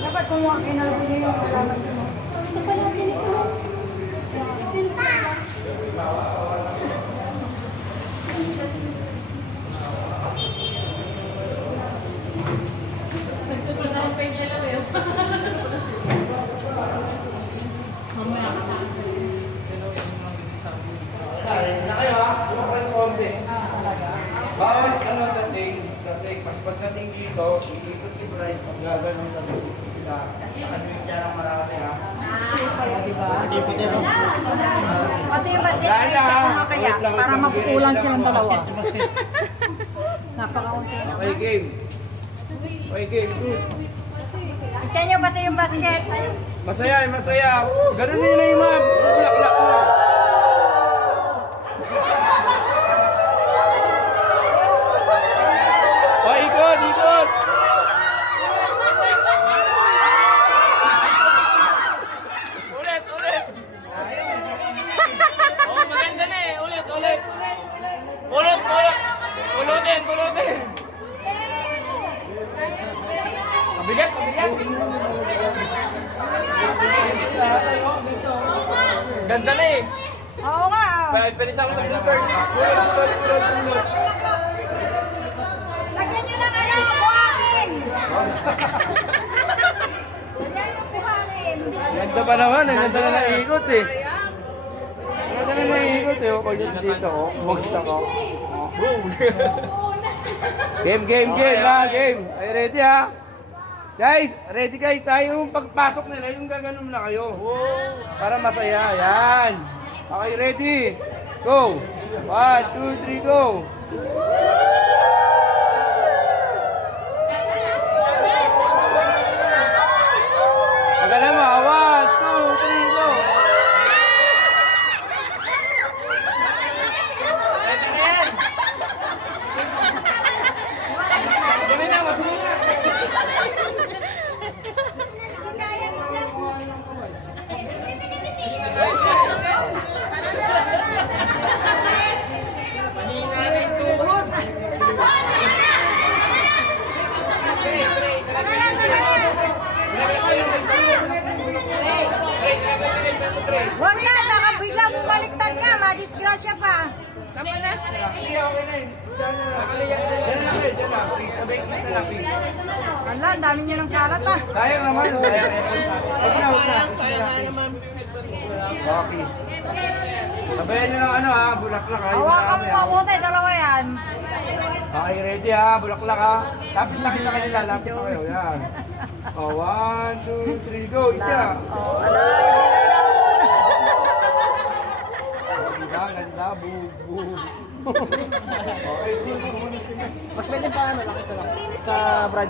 Dapat kumuha kayo na lang yung kasama mo. Ito pa natin ito. Nagsusunod pa yung dalawa yun. Mamaya ka sa akin. Na kayo ha, buka ko yung konti. Bawat ano dating, pagdating dito, ikot si Bright, pag gaganon na dito sila, ano yung tiyarang marami ha. Pati yung basket ay tsaka kaya para mapukulan silang dalawa. Napakaunti na. Okay, game. Okay, game. Good. Ika nyo pati yung basket. Masaya, masaya. Ganun nila yung mga bulak-lak mo. Oh, ikot, ikot. Ulit, ulit. Oh, maganda na eh. Ulit, ulit. Ulit, ulit. Ulutin, ulutin. Mabigat, mabigat. Ganda na eh. Oo nga. Pwede sa sa bloopers. Lagyan nyo lang ano, buhangin. Lagyan yung buhangin. Ganda pa naman, ang ganda na naikot eh. Ang ganda na naikot eh. O, dito oh. Bumagsak oh. Game, game, game ha, game. Ay, ready ha? Guys, ready guys. Tayo yung pagpasok nila, yung gaganon na kayo. Para masaya. Yan. Okay, ready? Go. 1, 2, 3, go. Magaling mo. 1, 2, 3, go. Dumi na, madumi na. Mahina na yung tuhod. Huwag na, baka bigla bumaliktad ka, madisgrasya pa. Hindi, okay na yun. Diyan na lang kayo, diyan lang. Sabay kiss na lang. Wala, ang dami niya ng kalat ah. Sayang naman, sayang. Huwag na, huwag na. Okay. Sabayan nyo ng ano ha, bulaklak ha. Hawakan mo mabuti, dalawa yan. Okay, ready ha, bulaklak ha. Lapit na kayo sa kanila, lapit na kayo. Yan. Oh, 1, 2, 3, go. Isa. Oh, ano, Ganda, ganda, bug, bug. Okay, good. Mas pwede pa ano lang isa lang sa bridal.